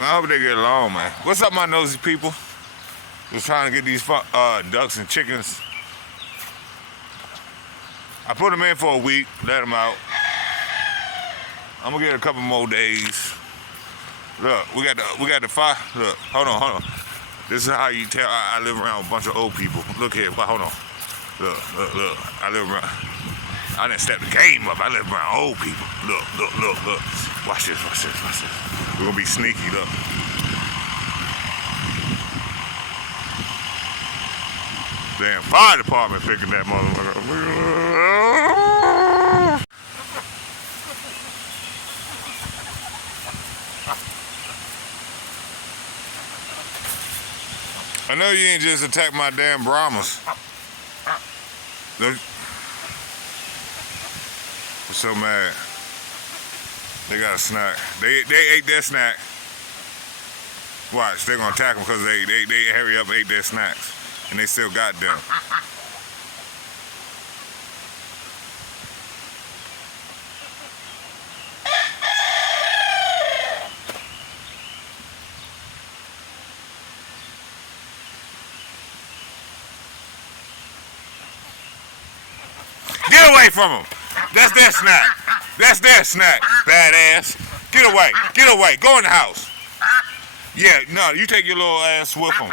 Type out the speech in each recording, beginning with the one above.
I hope they get along, man. What's up, my nosy people? Just trying to get these ducks and chickens. I put them in for a week, let them out. I'm gonna get a couple more days. Look, we got the fire. Look, hold on. This is how you tell I live around a bunch of old people. Look here, hold on. Look. I live around. I didn't step the game up. I live around old people. Look. Watch this. We're gonna be sneaky, look. Damn fire department picking that motherfucker. I know you ain't just attacked my damn Brahmas. They're so mad. They got a snack. They ate their snack. Watch, they're gonna attack them because they hurry up and ate their snacks. And they still got them. Get away from them! That's their snack. Badass. Get away. Go in the house. Yeah, no, you take your little ass with them.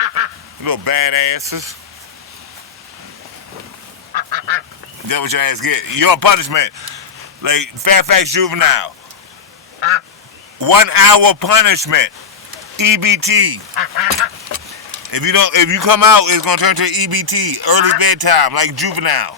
Little badasses. That's what your ass get. Your punishment. Like Fairfax Juvenile. 1 hour punishment. EBT. If you come out, it's gonna turn to EBT. Early bedtime, like juvenile.